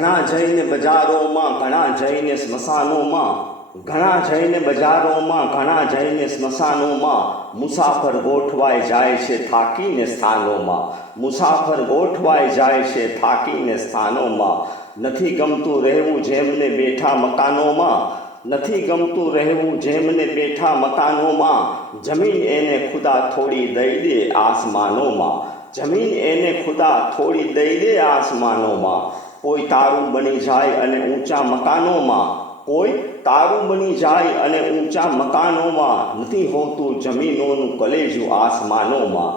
ઘણા જઈને બજારોમાં, ઘણા જઈને સ્મશાનોમાં, ઘણા જઈને બજારોમાં, ઘણા જઈને સ્મશાનોમાં મુસાફર ગોઠવાઈ જાય છે થાકીને સ્થાનોમાં. મુસાફર ગોઠવાઈ જાય છે થાકીને સ્થાનોમાં. નથી ગમતું રહેવું જેમને બેઠા મકાનોમાં. નથી ગમતું રહેવું જેમને બેઠા મકાનોમાં. જમીન એને ખુદા થોડી દઈ દે આસમાનોમાં. જમીન એને ખુદા થોડી દઈ દે આસમાનોમાં. કોઈ તારું બની જાય અને ઊંચા મકાનોમાં, કોઈ તારું બની જાય અને ઊંચા મકાનોમાં નથી હોતું જમીનોનું કલેજું આસમાનોમાં,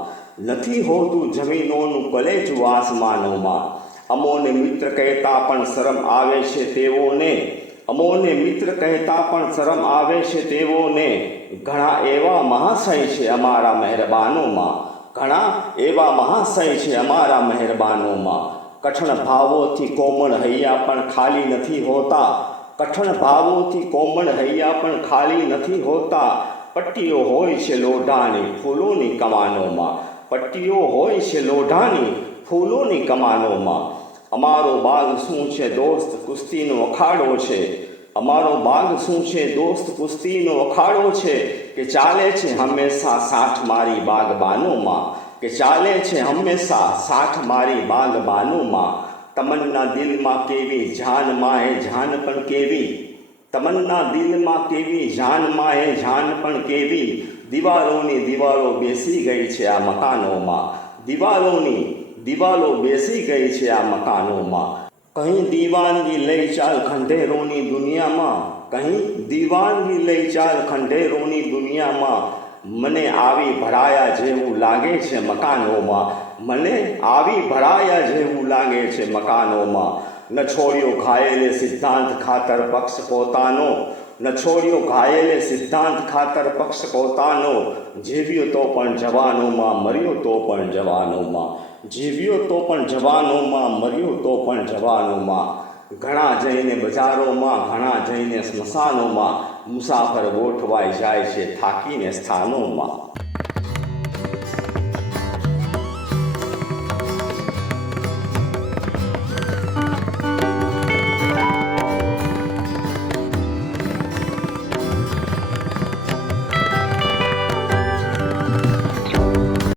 નથી હોતું જમીનોનું કલેજું આસમાનોમાં. અમોને મિત્ર કહેતા પણ શરમ આવે છે તેઓને, અમોને મિત્ર કહેતા પણ શરમ આવે છે તેઓને. ઘણા એવા મહાશય છે અમારા મહેરબાનોમાં, ઘણા એવા મહાશય છે અમારા મહેરબાનોમાં. કઠણ ભાવોથી કોમળ હૈયા પણ ખાલી નથી હોતા. કઠણ ભાવોથી કોમળ હૈયા પણ ખાલી નથી હોતા. પટ્ટીઓ હોય છે લોઢાની ફૂલોની કમાનોમાં. પટ્ટીઓ હોય છે લોઢાની ફૂલોની કમાનોમાં. અમારો બાગ શું છે દોસ્ત કુસ્તીનો અખાડો છે? અમારો બાગ શું છે દોસ્ત કુસ્તીનો અખાડો છે? કે ચાલે છે હંમેશા સાઠ મારી બાગબાનોમાં? કે ચાલે છે હંમેશા સાઠ મારી બાગબાનોમાં તમન્ના દિલમાં કેવી જાનમાં એ જાન પણ કેવી? તમન્ના દિલમાં કેવી જાનમાં એ જાન પણ કેવી? દિવાલોની દિવાલો બેસી ગઈ છે આ મકાનોમાં. દિવાલોની દિવાલો બેસી ગઈ છે આ મકાનોમાં. કહી દીવાનગી લઈ ચાલ ખંડેરોની દુનિયામાં? કહી દીવાનગી લઈ ચાલ ખંડેરોની દુનિયામાં? મને આવી ભરાયા જેવું લાગે છે મકાનોમાં. મને આવી ભરાયા જેવું લાગે છે મકાનોમાં. ન છોડ્યો ઘાયલે સિદ્ધાંત ખાતર પક્ષ પોતાનો. ન છોડ્યો ઘાયલે સિદ્ધાંત ખાતર પક્ષ પોતાનો. જીવ્યો તો પણ જવાનોમાં, મર્યો તો પણ જવાનોમાં. જીવ્યો તો પણ જવાનોમાં, મર્યો તો પણ જવાનોમાં. ઘણા જઈને બજારોમાં ઘણા જઈને સ્મશાનોમાં મુસાફર ગોઠવાઈ જાય છે થાકીને સ્થાનોમાં.